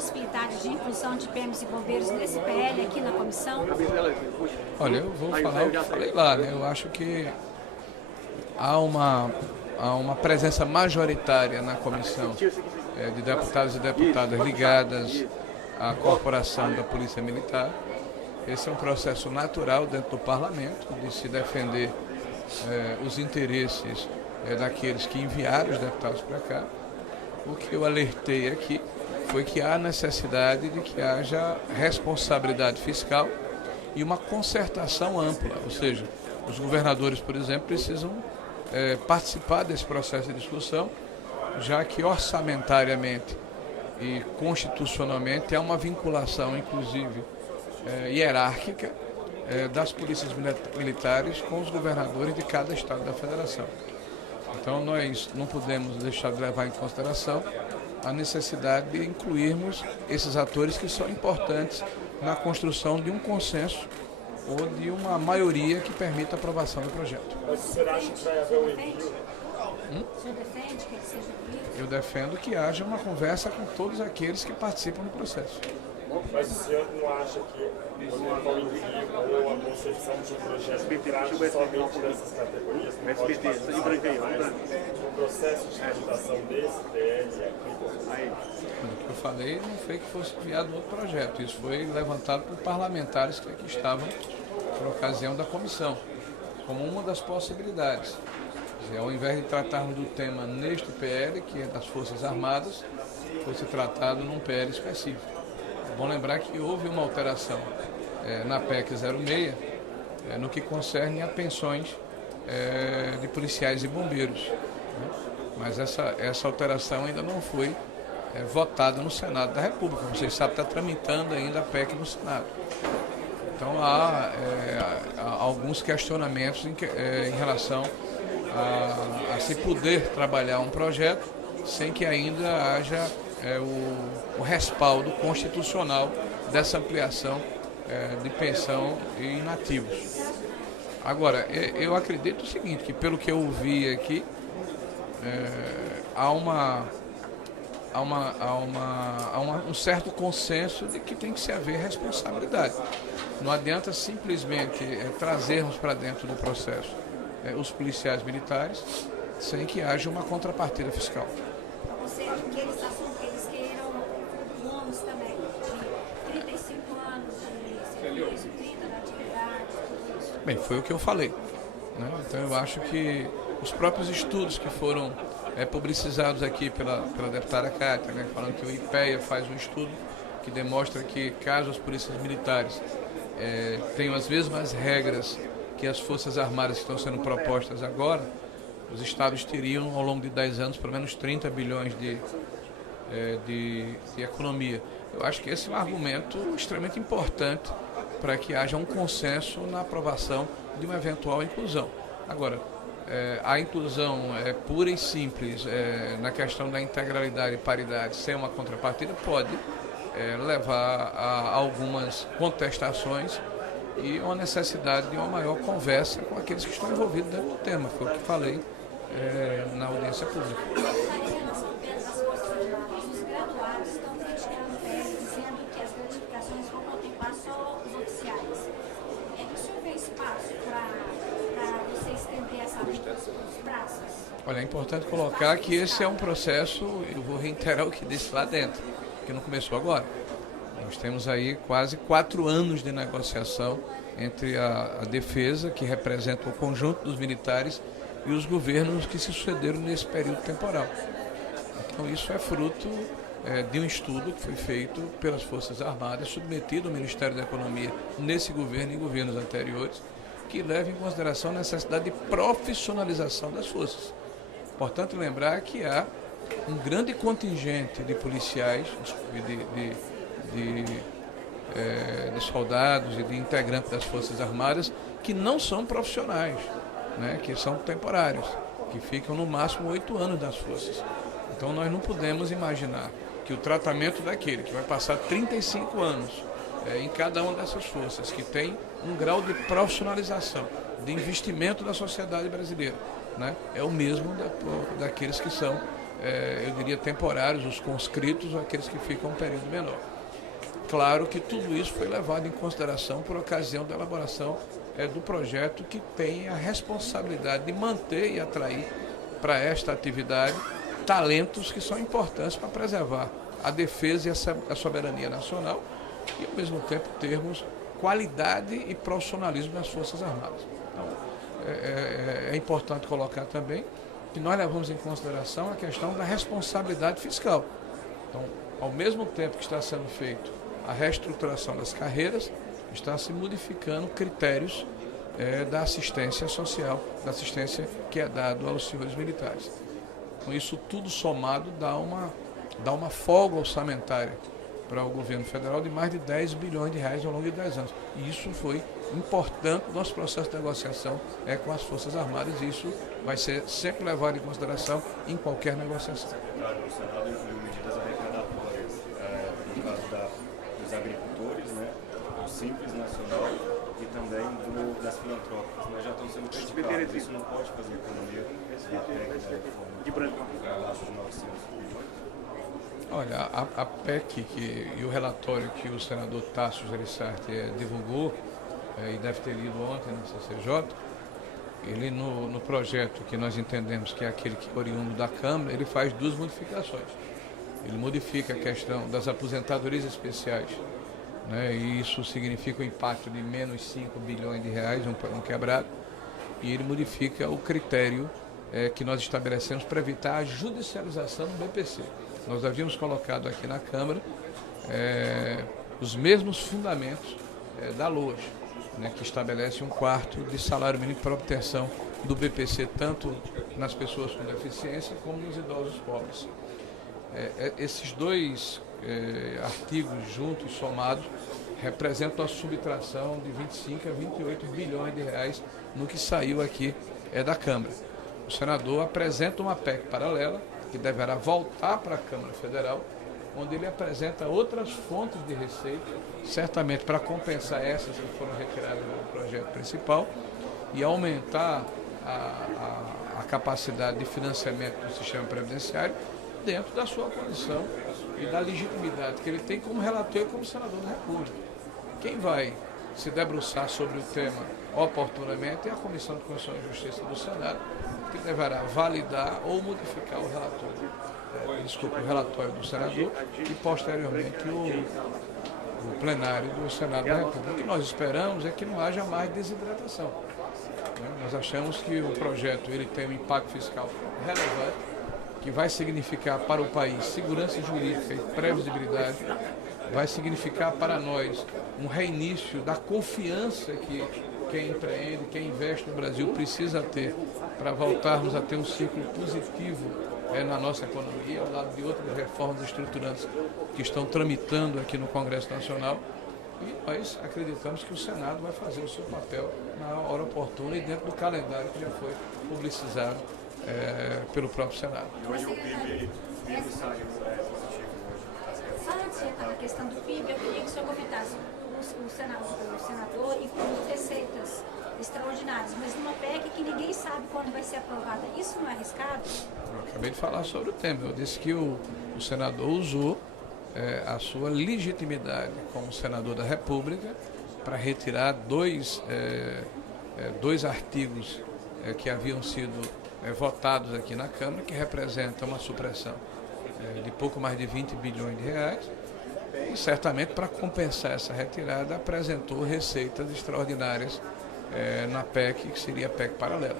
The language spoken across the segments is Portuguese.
possibilidade de inclusão de PMs e bombeiros nesse PL aqui na comissão? Olha, eu vou falar o que falei lá, né? Eu acho que há uma presença majoritária na comissão de deputados e deputadas ligadas à corporação da Polícia Militar. Esse é um processo natural dentro do parlamento de se defender os interesses daqueles que enviaram os deputados para cá. O que eu alertei aqui foi que há necessidade de que haja responsabilidade fiscal e uma concertação ampla, ou seja, os governadores, por exemplo, precisam participar desse processo de discussão, já que orçamentariamente e constitucionalmente há uma vinculação, inclusive, hierárquica das polícias militares com os governadores de cada estado da federação. Então nós não podemos deixar de levar em consideração a necessidade de incluirmos esses atores que são importantes na construção de um consenso ou de uma maioria que permita a aprovação do projeto. Mas o senhor acha que vai haver um envio? O senhor defende que ele seja incluído? Eu defendo que haja uma conversa com todos aqueles que participam do processo. Mas o senhor não acha que o envio ou a concepção de um projeto trate somente dessas categorias? Não pode participar mais no processo de agitação desse PL aqui? O que eu falei não foi que fosse enviado outro projeto. Isso foi levantado por parlamentares que aqui estavam por ocasião da comissão, como uma das possibilidades. Quer dizer, ao invés de tratarmos do tema neste PL, que é das Forças Armadas, fosse tratado num PL específico. É bom lembrar que houve uma alteração na PEC 06 no que concerne a pensões de policiais e bombeiros, né? Mas essa alteração ainda não foi votada no Senado da República. Como vocês sabem, está tramitando ainda a PEC no Senado. Então há alguns questionamentos em relação a se poder trabalhar um projeto sem que ainda haja o respaldo constitucional dessa ampliação de pensão e inativos. Agora, eu acredito o seguinte, que pelo que eu ouvi aqui, há um certo consenso de que tem que se haver responsabilidade. Não adianta simplesmente trazermos para dentro do processo os policiais militares sem que haja uma contrapartida fiscal. Você acha que eles queiram bônus também, de 35 anos de serviço, 30 de atividade, tudo isso? Bem, foi o que eu falei, né? Então eu acho que os próprios estudos que foram publicizados aqui pela deputada Cátia, né, falando que o IPEA faz um estudo que demonstra que caso as polícias militares tenham as mesmas regras que as Forças Armadas que estão sendo propostas agora, os estados teriam ao longo de 10 anos pelo menos 30 bilhões de economia. Eu acho que esse é um argumento extremamente importante para que haja um consenso na aprovação de uma eventual inclusão. Agora, a inclusão pura e simples na questão da integralidade e paridade sem uma contrapartida pode levar a algumas contestações e uma necessidade de uma maior conversa com aqueles que estão envolvidos dentro do tema. Foi o que falei na audiência pública. Os graduados estão criticando o PL, dizendo que as gratificações vão contemplar só os oficiais. O senhor vê espaço para você estender essa luta nos braços? Olha, é importante colocar que esse é um processo, eu vou reiterar o que disse lá dentro, que não começou agora. Nós temos aí quase 4 anos de negociação entre a defesa, que representa o conjunto dos militares, e os governos que se sucederam nesse período temporal. Então isso é fruto de um estudo que foi feito pelas Forças Armadas, submetido ao Ministério da Economia nesse governo e governos anteriores, que leva em consideração a necessidade de profissionalização das forças. Importante lembrar que há um grande contingente de policiais, de soldados e de integrantes das Forças Armadas que não são profissionais, né, que são temporários, que ficam no máximo 8 anos nas forças. Então nós não podemos imaginar que o tratamento daquele que vai passar 35 anos em cada uma dessas forças, que tem um grau de profissionalização, de investimento da sociedade brasileira, né, é o mesmo daqueles que são eu diria, temporários, os conscritos, ou aqueles que ficam um período menor. Claro que tudo isso foi levado em consideração por ocasião da elaboração do projeto, que tem a responsabilidade de manter e atrair para esta atividade talentos que são importantes para preservar a defesa e a soberania nacional e, ao mesmo tempo, termos qualidade e profissionalismo nas Forças Armadas. Então, é importante colocar também que nós levamos em consideração a questão da responsabilidade fiscal. Então, ao mesmo tempo que está sendo feito a reestruturação das carreiras, está se modificando critérios da assistência social, da assistência que é dado aos senhores militares. Com isso tudo somado dá uma folga orçamentária para o governo federal de mais de 10 bilhões de reais ao longo de 10 anos. E isso foi importante no nosso processo de negociação com as Forças Armadas, e isso vai ser sempre levado em consideração em qualquer negociação. O Senado incluiu medidas arrecadatórias no caso dos agricultores, né, do Simples Nacional e também das filantrópicas, mas já estão sendo criticadas. Isso não pode fazer economia na PEC de branco de 900 bilhões? Olha, a PEC e o relatório que o senador Tasso Gereissati divulgou, e deve ter lido ontem na CCJ, ele no projeto que nós entendemos que é aquele que é oriundo da Câmara, ele faz duas modificações. Ele modifica a questão das aposentadorias especiais, né, e isso significa um impacto de menos 5 bilhões de reais, um quebrado, e ele modifica o critério que nós estabelecemos para evitar a judicialização do BPC. Nós havíamos colocado aqui na Câmara os mesmos fundamentos da LOAS, né, que estabelece 1/4 de salário mínimo para obtenção do BPC, tanto nas pessoas com deficiência como nos idosos pobres. Esses dois artigos juntos, somados, representam a subtração de 25 a 28 bilhões de reais no que saiu aqui da Câmara. O senador apresenta uma PEC paralela, que deverá voltar para a Câmara Federal, onde ele apresenta outras fontes de receita, certamente para compensar essas que foram retiradas do projeto principal e aumentar a capacidade de financiamento do sistema previdenciário dentro da sua condição e da legitimidade que ele tem como relator e como senador da República. Quem vai se debruçar sobre o tema oportunamente é a Comissão de Constituição e Justiça do Senado, que deverá validar ou modificar o relatório do senador e, posteriormente, o plenário do Senado da República. O que nós esperamos é que não haja mais desidratação. Nós achamos que o projeto ele tem um impacto fiscal relevante, que vai significar para o país segurança jurídica e previsibilidade, vai significar para nós um reinício da confiança que quem empreende, quem investe no Brasil precisa ter para voltarmos a ter um ciclo positivo na nossa economia, ao lado de outras reformas estruturantes que estão tramitando aqui no Congresso Nacional. E nós acreditamos que o Senado vai fazer o seu papel na hora oportuna e dentro do calendário que já foi publicizado pelo próprio Senado. Hoje o PIB saiu positivo. Só antes de entrar na questão do PIB, eu queria que o senhor comentasse. O senador inclui receitas extraordinárias, mas numa PEC que ninguém sabe quando vai ser aprovada. Isso não é arriscado? Eu acabei de falar sobre o tema. Eu disse que o senador usou a sua legitimidade como senador da República para retirar dois artigos que haviam sido votados aqui na Câmara, que representam uma supressão de pouco mais de 20 bilhões de reais. E certamente, para compensar essa retirada, apresentou receitas extraordinárias na PEC, que seria a PEC paralela.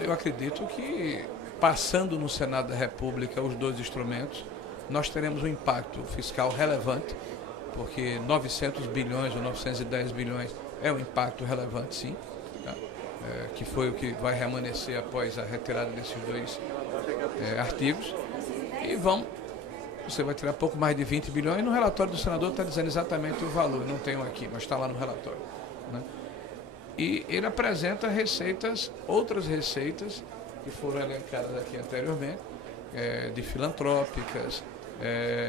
Eu acredito que, passando no Senado da República os dois instrumentos, nós teremos um impacto fiscal relevante, porque 900 bilhões ou 910 bilhões é um impacto relevante, sim, tá? Que foi o que vai remanescer após a retirada desses dois artigos. E você vai tirar pouco mais de 20 bilhões. No relatório do senador está dizendo exatamente o valor, não tenho aqui, mas está lá no relatório, né? E ele apresenta outras receitas que foram elencadas aqui anteriormente, de filantrópicas,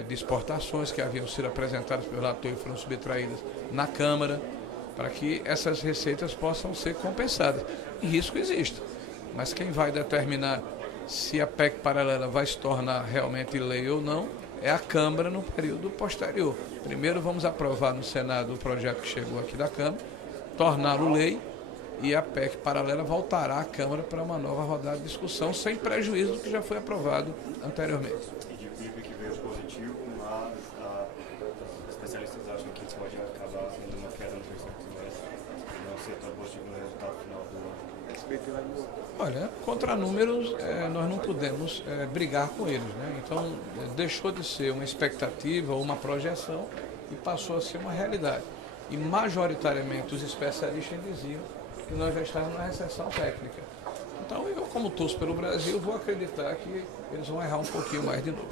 de exportações que haviam sido apresentadas pelo relator e foram subtraídas na Câmara, para que essas receitas possam ser compensadas. E risco existe, mas quem vai determinar se a PEC paralela vai se tornar realmente lei ou não, é a Câmara no período posterior. Primeiro vamos aprovar no Senado o projeto que chegou aqui da Câmara, torná-lo lei, e a PEC paralela voltará à Câmara para uma nova rodada de discussão, sem prejuízo do que já foi aprovado anteriormente. E de PIB que veio positivo, mas os especialistas acham que pode acabar sendo uma queda no terceiro trimestre e não ser tão positivo no resultado final do ano. Olha, contra números, nós não podemos brigar com eles, né? Então, deixou de ser uma expectativa ou uma projeção e passou a ser uma realidade. E, majoritariamente, os especialistas diziam que nós já estávamos na recessão técnica. Então, eu, como torço pelo Brasil, vou acreditar que eles vão errar um pouquinho mais de novo.